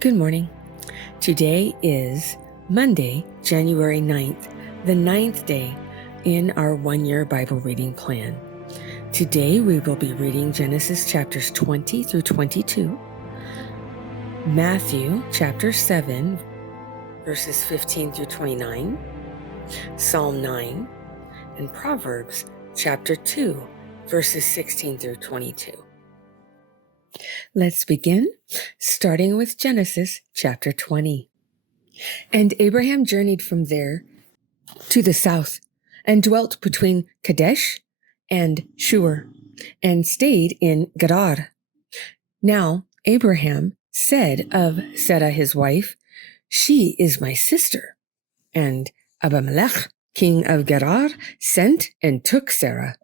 Good morning. Today is Monday, January 9th, the 9th day in our one-year Bible reading plan. Today we will be reading Genesis chapters 20 through 22, Matthew chapter 7, verses 15 through 29, Psalm 9, and Proverbs chapter 2, verses 16 through 22. Let's begin, starting with Genesis chapter 20. And Abraham journeyed from there to the south and dwelt between Kadesh and Shur and stayed in Gerar. Now Abraham said of Sarah his wife, "She is my sister." And Abimelech, king of Gerar, sent and took Sarah.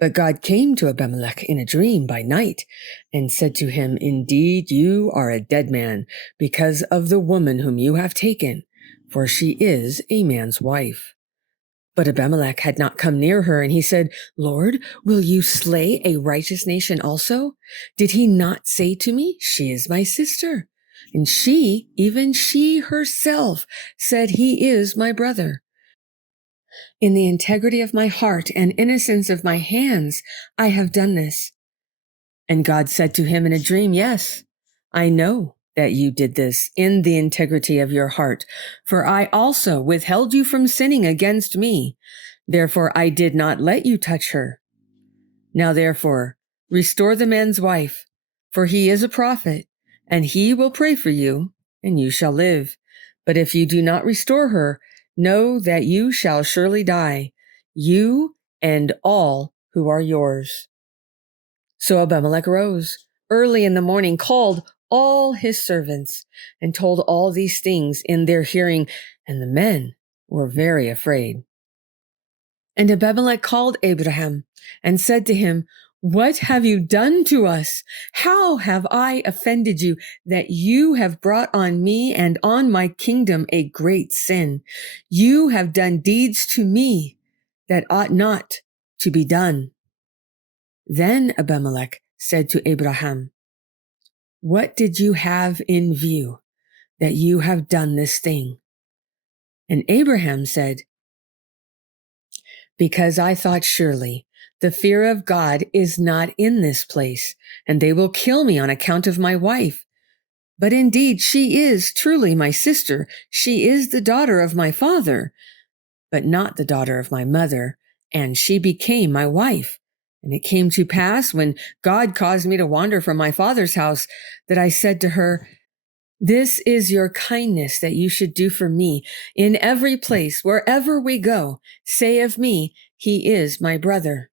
But God came to Abimelech in a dream by night and said to him, "Indeed, you are a dead man because of the woman whom you have taken, for she is a man's wife." But Abimelech had not come near her, and he said, "Lord, will you slay a righteous nation also? Did he not say to me, 'She is my sister'? And she, even she herself, said, 'He is my brother.' In the integrity of my heart and innocence of my hands, I have done this." And God said to him in a dream, "Yes, I know that you did this in the integrity of your heart, for I also withheld you from sinning against me. Therefore, I did not let you touch her. Now, therefore, restore the man's wife, for he is a prophet, and he will pray for you, and you shall live. But if you do not restore her, know that you shall surely die, you and all who are yours." So Abimelech rose early in the morning, called all his servants, and told all these things in their hearing, and the men were very afraid. And Abimelech called Abraham and said to him, "What have you done to us? How have I offended you that you have brought on me and on my kingdom a great sin? You have done deeds to me that ought not to be done." Then Abimelech said to Abraham, "What did you have in view that you have done this thing?" And Abraham said, "Because I thought surely the fear of God is not in this place, and they will kill me on account of my wife. But indeed, she is truly my sister. She is the daughter of my father, but not the daughter of my mother, and she became my wife. And it came to pass when God caused me to wander from my father's house that I said to her, 'This is your kindness that you should do for me. In every place, wherever we go, say of me, he is my brother.'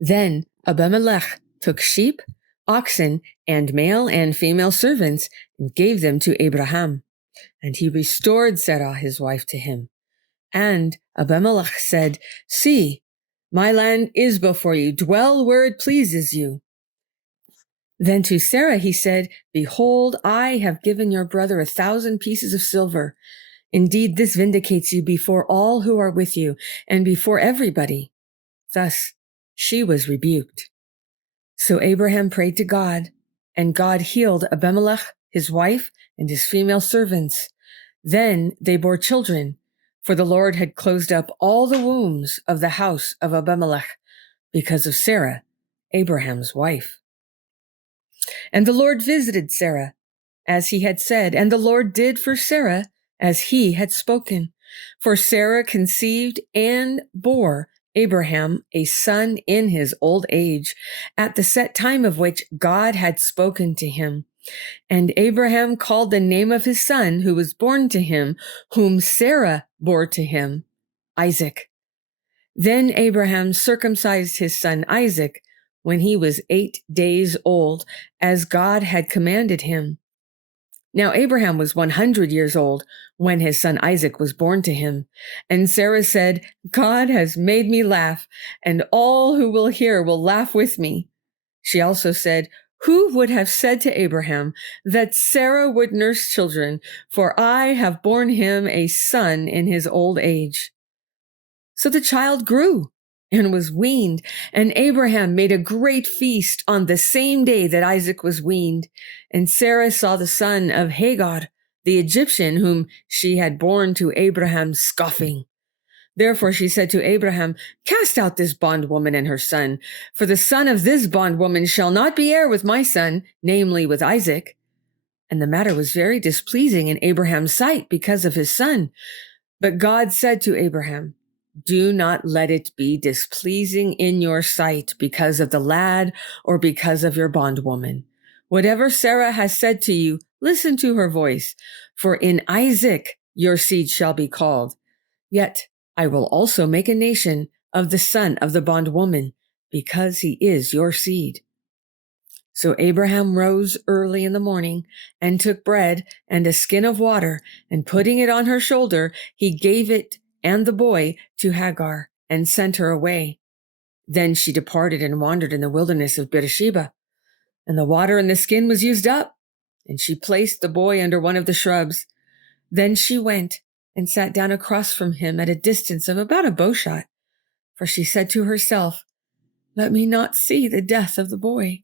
Then Abimelech took sheep, oxen, and male and female servants and gave them to Abraham. And he restored Sarah his wife to him. And Abimelech said, 'See, my land is before you. Dwell where it pleases you.' Then to Sarah he said, 'Behold, I have given your brother 1,000 pieces of silver. Indeed, this vindicates you before all who are with you and before everybody.' Thus she was rebuked. So Abraham prayed to God, and God healed Abimelech, his wife, and his female servants. Then they bore children, for the Lord had closed up all the wombs of the house of Abimelech because of Sarah, Abraham's wife. And the Lord visited Sarah, as he had said, and the Lord did for Sarah as he had spoken. For Sarah conceived and bore Abraham a son in his old age, at the set time of which God had spoken to him. And Abraham called the name of his son who was born to him, whom Sarah bore to him, Isaac. Then Abraham circumcised his son Isaac when he was 8 days old, as God had commanded him. Now Abraham was 100 years old when his son Isaac was born to him. And Sarah said, "God has made me laugh, and all who will hear will laugh with me." She also said, "Who would have said to Abraham that Sarah would nurse children? For I have borne him a son in his old age." So the child grew and was weaned. And Abraham made a great feast on the same day that Isaac was weaned. And Sarah saw the son of Hagar, the Egyptian, whom she had borne to Abraham, scoffing. Therefore she said to Abraham, Cast out this bondwoman and her son, for the son of this bondwoman shall not be heir with my son, namely with Isaac. And the matter was very displeasing in Abraham's sight because of his son. But God said to Abraham, Do not let it be displeasing in your sight because of the lad or because of your bondwoman. Whatever Sarah has said to you, listen to her voice, for in Isaac your seed shall be called. Yet I will also make a nation of the son of the bondwoman, because he is your seed. So Abraham rose early in the morning and took bread and a skin of water, and putting it on her shoulder, he gave it and the boy to Hagar and sent her away. Then she departed and wandered in the wilderness of Beersheba, and the water in the skin was used up, and she placed the boy under one of the shrubs. Then she went and sat down across from him at a distance of about a bowshot, for she said to herself, Let me not see the death of the boy.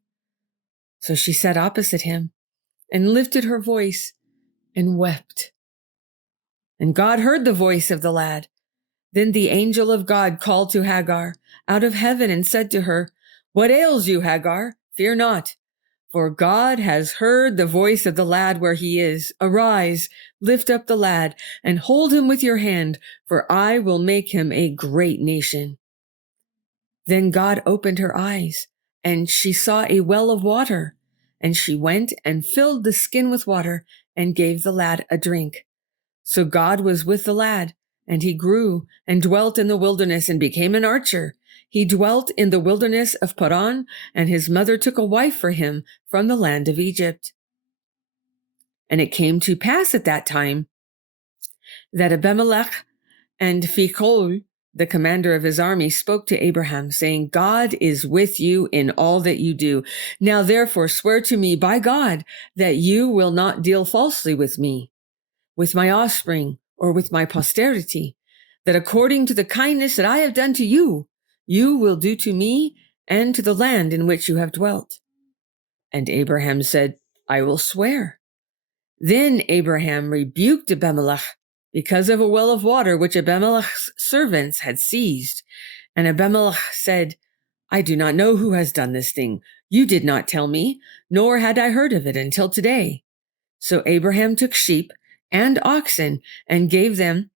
So she sat opposite him and lifted her voice and wept. And God heard the voice of the lad. Then the angel of God called to Hagar out of heaven and said to her, What ails you, Hagar? Fear not, for God has heard the voice of the lad where he is. Arise, lift up the lad, and hold him with your hand, for I will make him a great nation. Then God opened her eyes, and she saw a well of water, and she went and filled the skin with water and gave the lad a drink. So God was with the lad, and he grew and dwelt in the wilderness and became an archer. He dwelt in the wilderness of Paran, and his mother took a wife for him from the land of Egypt. And it came to pass at that time that Abimelech and Phicol, the commander of his army, spoke to Abraham, saying, God is with you in all that you do. Now therefore swear to me by God that you will not deal falsely with me, with my offspring, or with my posterity, that according to the kindness that I have done to you, you will do to me and to the land in which you have dwelt. And Abraham said, I will swear. Then Abraham rebuked Abimelech because of a well of water which Abimelech's servants had seized. And Abimelech said, I do not know who has done this thing. You did not tell me, nor had I heard of it until today. So Abraham took sheep and oxen and gave them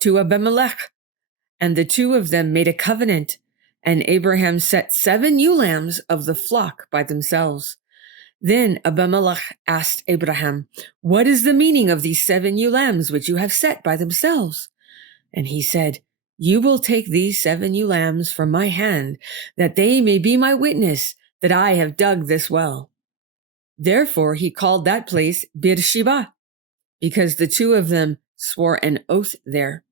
to Abimelech, and the two of them made a covenant. And Abraham set 7 ewe lambs of the flock by themselves. Then Abimelech asked Abraham, What is the meaning of these 7 ewe lambs which you have set by themselves? And he said, You will take these 7 ewe lambs from my hand, that they may be my witness that I have dug this well. Therefore he called that place Beersheba, because the two of them swore an oath there.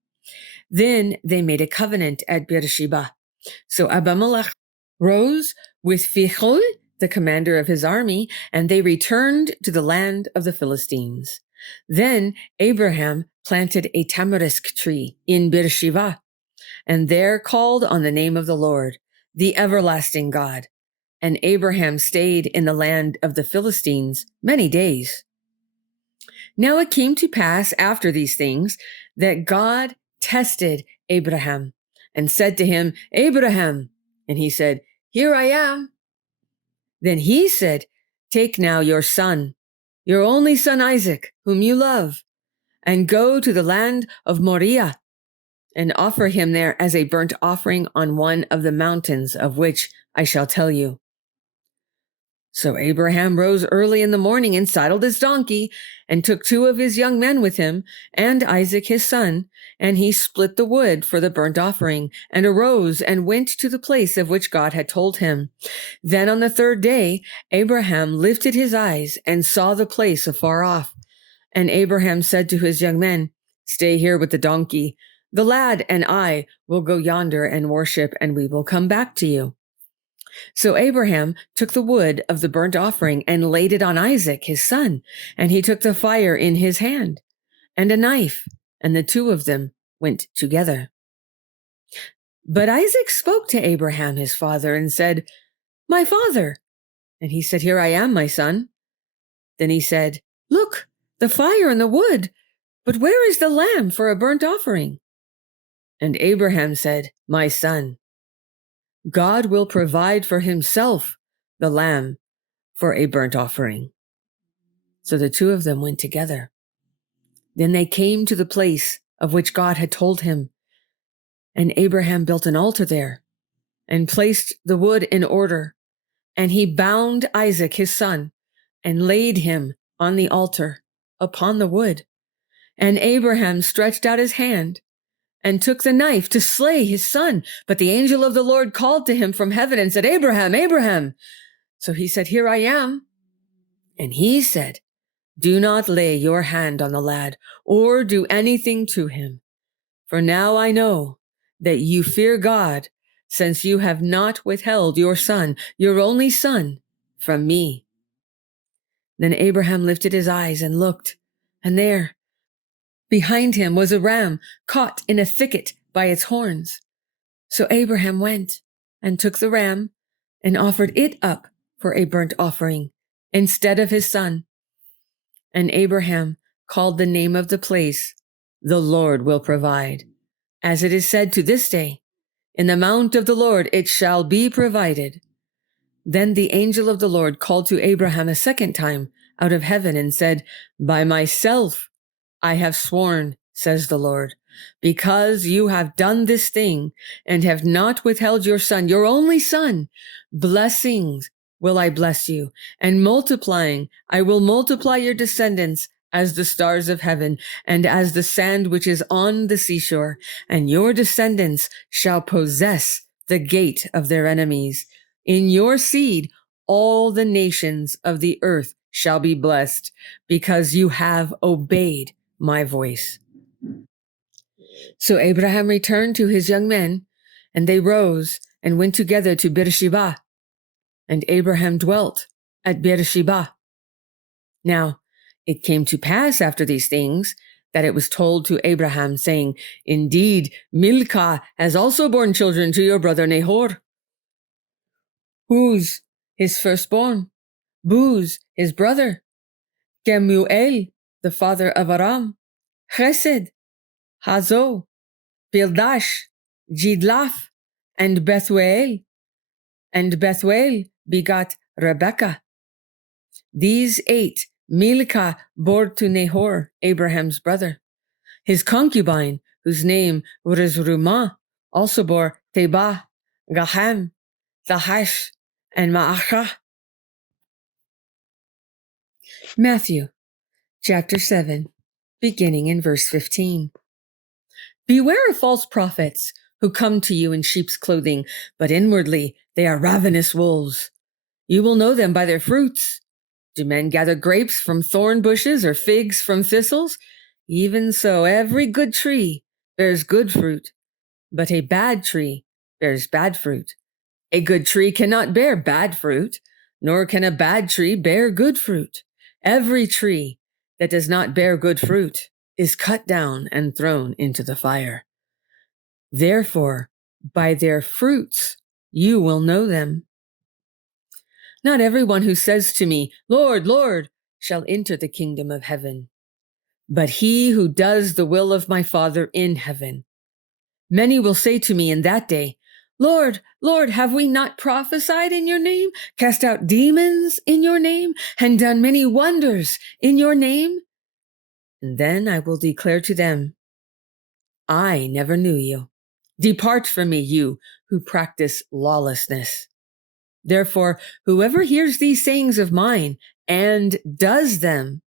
Then they made a covenant at Beersheba. So Abimelech rose with Phicol, the commander of his army, and they returned to the land of the Philistines. Then Abraham planted a tamarisk tree in Beersheba, and there called on the name of the Lord, the everlasting God. And Abraham stayed in the land of the Philistines many days. Now it came to pass after these things that God tested Abraham and said to him, Abraham. And he said, Here I am. Then he said, Take now your son, your only son Isaac, whom you love, and go to the land of Moriah, and offer him there as a burnt offering on one of the mountains of which I shall tell you. So Abraham rose early in the morning and saddled his donkey, and took 2 of his young men with him, and Isaac his son, and he split the wood for the burnt offering, and arose and went to the place of which God had told him. Then on the 3rd day, Abraham lifted his eyes and saw the place afar off. And Abraham said to his young men, Stay here with the donkey. The lad and I will go yonder and worship, and we will come back to you. So Abraham took the wood of the burnt offering and laid it on Isaac, his son, and he took the fire in his hand and a knife, and the 2 of them went together. But Isaac spoke to Abraham his father and said, "My father." And he said, "Here I am, my son." Then he said, "Look, the fire and the wood, but where is the lamb for a burnt offering?" And Abraham said, "My son, God will provide for himself the lamb for a burnt offering." So the two of them went together. Then they came to the place of which God had told him. And Abraham built an altar there and placed the wood in order. And he bound Isaac, his son, and laid him on the altar upon the wood. And Abraham stretched out his hand and took the knife to slay his son. But the angel of the Lord called to him from heaven and said, "Abraham, Abraham." So he said, "Here I am." And he said, "Do not lay your hand on the lad or do anything to him. For now I know that you fear God, since you have not withheld your son, your only son, from me." Then Abraham lifted his eyes and looked, and there, behind him, was a ram caught in a thicket by its horns. So Abraham went and took the ram and offered it up for a burnt offering instead of his son. And Abraham called the name of the place, "The Lord will provide." As it is said to this day, "In the mount of the Lord it shall be provided." Then the angel of the Lord called to Abraham a second time out of heaven and said, "By myself I have sworn, says the Lord, because you have done this thing and have not withheld your son, your only son, blessings will I bless you, and multiplying I will multiply your descendants as the stars of heaven and as the sand which is on the seashore, and your descendants shall possess the gate of their enemies. In your seed all the nations of the earth shall be blessed, because you have obeyed my voice." So Abraham returned to his young men, and they rose and went together to Beersheba. And Abraham dwelt at Beersheba. Now it came to pass after these things that it was told to Abraham, saying, "Indeed, Milcah has also borne children to your brother Nahor. Uz, his firstborn, Buz, his brother, Kemuel, the father of Aram, Chesed, Hazo, Pildash, Jidlaph, and Bethuel. And Bethuel begot Rebekah. These 8 Milcah bore to Nahor, Abraham's brother. His concubine, whose name was Rumah, also bore Tebah, Gaham, Thahash, and Maachah. Matthew chapter 7, beginning in verse 15. Beware of false prophets who come to you in sheep's clothing, but inwardly they are ravenous wolves. You will know them by their fruits. Do men gather grapes from thorn bushes or figs from thistles? Even so, every good tree bears good fruit, but a bad tree bears bad fruit. A good tree cannot bear bad fruit, nor can a bad tree bear good fruit. Every tree that does not bear good fruit is cut down and thrown into the fire. Therefore, by their fruits you will know them. Not everyone who says to me, "Lord, Lord," shall enter the kingdom of heaven, but he who does the will of my Father in heaven. Many will say to me in that day, "Lord, Lord, have we not prophesied in your name, cast out demons in your name, and done many wonders in your name?" And then I will declare to them, "I never knew you. Depart from me, you who practice lawlessness." Therefore, whoever hears these sayings of mine and does them,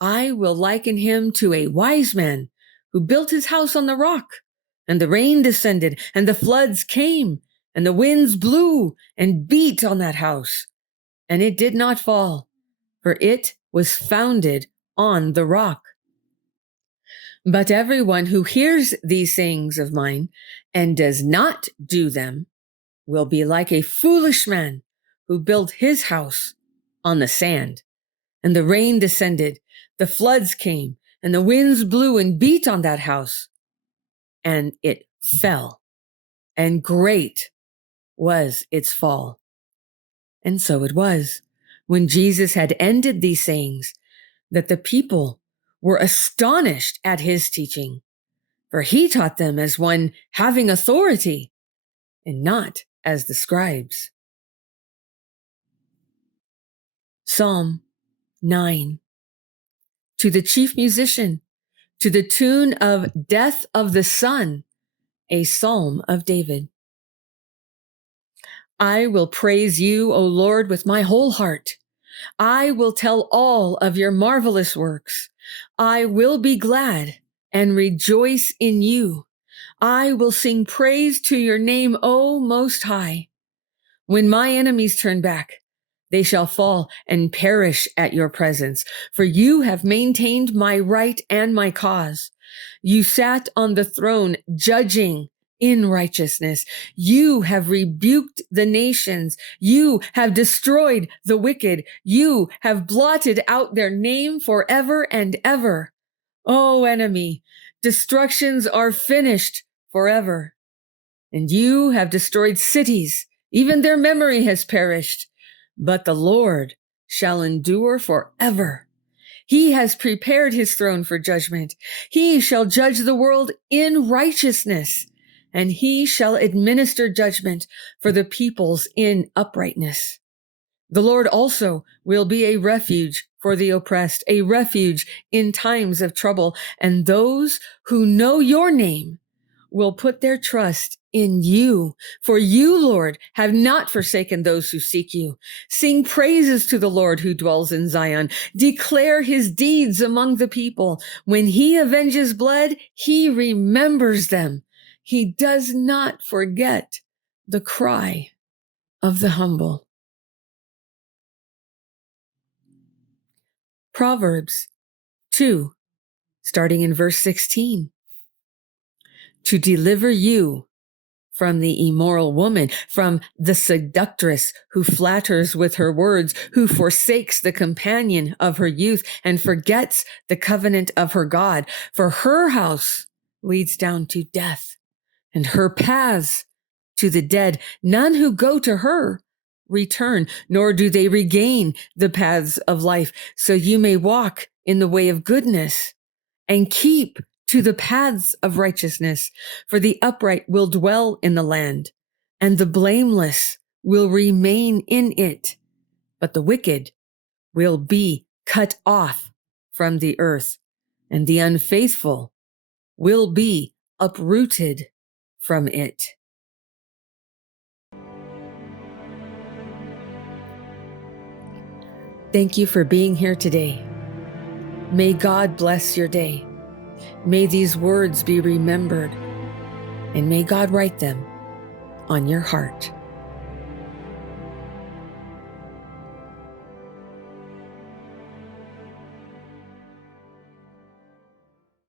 I will liken him to a wise man who built his house on the rock. And the rain descended, and the floods came, and the winds blew and beat on that house. And it did not fall, for it was founded on the rock. But everyone who hears these sayings of mine and does not do them will be like a foolish man who built his house on the sand. And the rain descended, the floods came, and the winds blew and beat on that house, and it fell. and great was its fall. And so it was, when Jesus had ended these sayings, that the people were astonished at his teaching, for he taught them as one having authority, and not as the scribes. Psalm 9. To the chief musician, to the tune of Death of the Son, a psalm of David. I will praise you, O Lord, with my whole heart. I will tell all of your marvelous works. I will be glad and rejoice in you. I will sing praise to your name, O Most High. When my enemies turn back, they shall fall and perish at your presence, for you have maintained my right and my cause. You sat on the throne judging in righteousness. You have rebuked the nations. You have destroyed the wicked. You have blotted out their name forever and ever. O enemy, destructions are finished forever. And you have destroyed cities. Even their memory has perished. But the Lord shall endure forever. He has prepared his throne for judgment. He shall judge the world in righteousness, and he shall administer judgment for the peoples in uprightness. The Lord also will be a refuge for the oppressed, a refuge in times of trouble, and those who know your name will put their trust in you. For you, Lord, have not forsaken those who seek you. Sing praises to the Lord who dwells in Zion. Declare his deeds among the people. When he avenges blood, he remembers them. He does not forget the cry of the humble. Proverbs 2, starting in verse 16. To deliver you from the immoral woman, from the seductress who flatters with her words, who forsakes the companion of her youth and forgets the covenant of her God. For her house leads down to death, and her paths to the dead. None who go to her return, nor do they regain the paths of life. So you may walk in the way of goodness and keep to the paths of righteousness, for the upright will dwell in the land, and the blameless will remain in it. But the wicked will be cut off from the earth, and the unfaithful will be uprooted from it. Thank you for being here today. May God bless your day. May these words be remembered, and may God write them on your heart.